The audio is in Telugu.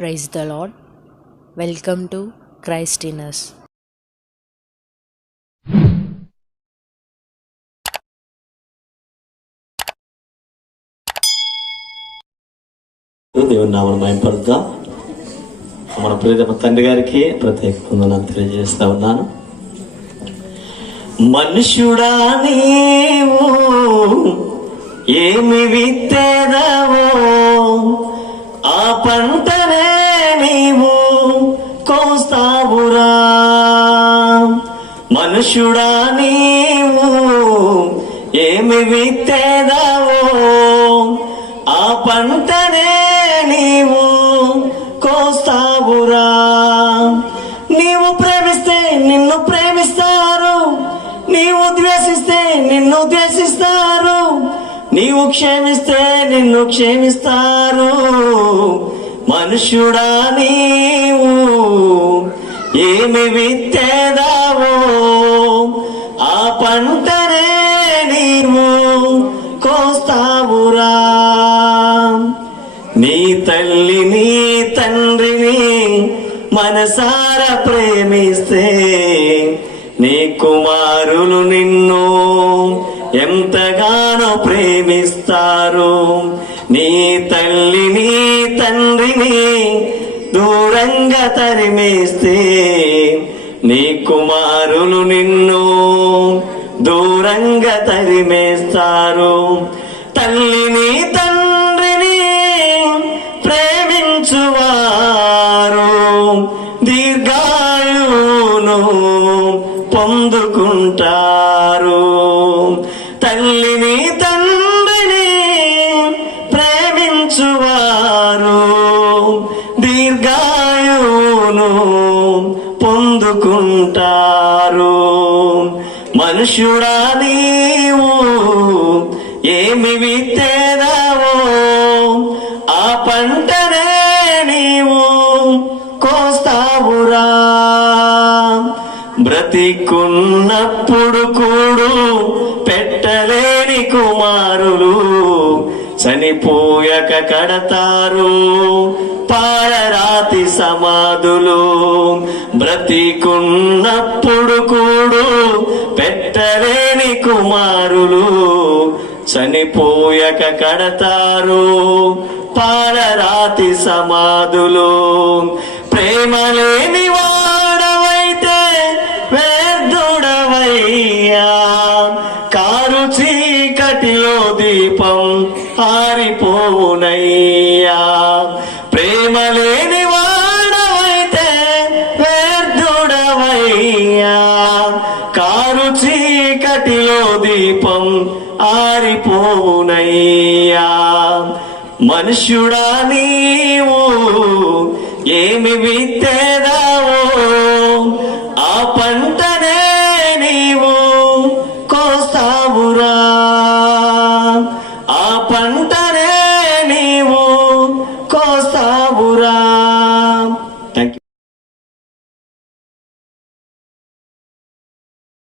Praise the Lord welcome to క్రైస్టినస్ దేవుని నామను మయంపడుద్దాం మన ప్రియతమ తండ్రి గారికి ప్రత్యేక వందనాలు తెలియజేస్తా ఉన్నాను. మనుషుడా నీవు ఏమి విత్తేదావో ఆ పంట కోస్తావురా మనుషుడా నీవు ఏమి విత్తేదావో ఆ పంటనే నీవు కోస్తావురా. నీవు ప్రేమిస్తే నిన్ను ప్రేమిస్తారు నీవు ద్వేషిస్తే నిన్ను ద్వేషిస్తారు నీవు క్షమిస్తే నిన్ను క్షమిస్తారు. మనుషుడా నీవు ఏమి విత్తేదావో? ఆ పంటరే నీవు కోస్తావురా. నీ తల్లి నీ తండ్రిని మనసార ప్రేమిస్తే నీ కుమారులు నిన్ను ఎంతగానో ప్రేమిస్తారు. నీ తల్లిని తండ్రిని దూరంగా తరిమేస్తే నీ కుమారులు నిన్ను దూరంగా తరిమేస్తారు. తల్లిని తండ్రిని ప్రేమించువారు దీర్ఘాయును పొందుకుంటారు. తల్లిని తండ్రి దీర్ఘాయును పొందుకుంటారు. మనుషుడా నీవు ఏమి విత్తేదావో ఆ పంటనే నీవు కోస్తావురా. బ్రతికున్నప్పుడు కూడు పెట్టలేని కుమారులు చనిపోయక కడతారు. పారరాతి సమాధులు బ్రతికున్నప్పుడు కూడు పెట్టలేని కుమారులు చనిపోయక కడతారు. పాలరాతి సమాధులు ప్రేమ లేని వాడవైతే వేద్దుడవయ్యా కారు చీకటిలో దీపం పారిపోవునయ్యా. ప్రేమ లేని వాడవైతే వ్యర్థుడవయ్యా. కారు చీకటిలో దీపం ఆరిపోవునయ్యా. మనుష్యుడా నీవు ఏమి విత్తేదావో? ఆ పంటనే నీవు కోస్తావురా.